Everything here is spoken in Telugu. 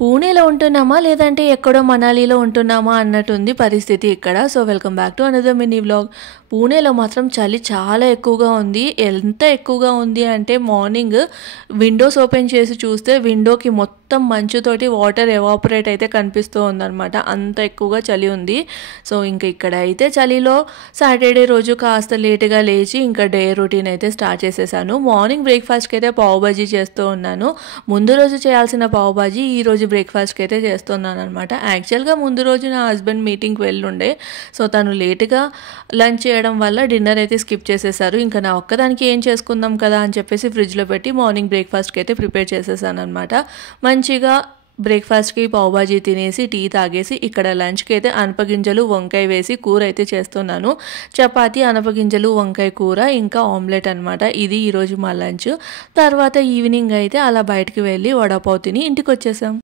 పూణేలో ఉంటున్నామా లేదంటే ఎక్కడో మనాలిలో ఉంటున్నామా అన్నట్టుంది పరిస్థితి ఇక్కడ. So welcome back to another mini vlog. పూణేలో మాత్రం చలి చాలా ఎక్కువగా ఉంది. ఎంత ఎక్కువగా ఉంది అంటే మార్నింగ్ విండోస్ ఓపెన్ చేసి చూస్తే విండోకి మొత్తం మంచుతోటి వాటర్ ఎవాపరేట్ అయితే కనిపిస్తూ ఉందన్నమాట. అంత ఎక్కువగా చలి ఉంది. సో ఇంకా ఇక్కడ అయితే చలిలో సాటర్డే రోజు కాస్త లేటుగా లేచి ఇంకా డే రొటీన్ అయితే స్టార్ట్ చేసేసాను. మార్నింగ్ బ్రేక్ఫాస్ట్కి అయితే పావు బాజీ చేస్తూ ఉన్నాను. ముందు రోజు చేయాల్సిన పావు బాజీ ఈ రోజు బ్రేక్ఫాస్ట్కి అయితే చేస్తున్నాను అనమాట. యాక్చువల్గా ముందు రోజు నా హస్బెండ్ మీటింగ్కి వెళ్ళుండే. సో తను లేటుగా లంచ్ చేయడం వల్ల డిన్నర్ అయితే స్కిప్ చేసేసారు. ఇంకా నా ఒక్కదానికి ఏం చేసుకుందాం కదా అని చెప్పేసి ఫ్రిడ్జ్లో పెట్టి మార్నింగ్ బ్రేక్ఫాస్ట్కి అయితే ప్రిపేర్ చేసేసాను అనమాట. మంచిగా బ్రేక్ఫాస్ట్కి పావు బాజీ తినేసి టీ తాగేసి ఇక్కడ లంచ్కి అయితే అనపగింజలు వంకాయ వేసి కూర అయితే చేస్తున్నాను. చపాతీ అనపగింజలు వంకాయ కూర ఇంకా ఆమ్లెట్ అనమాట. ఇది ఈరోజు మా లంచ్. తర్వాత ఈవినింగ్ అయితే అలా బయటికి వెళ్ళి వడాపావ్ తిని ఇంటికి వచ్చేసాం.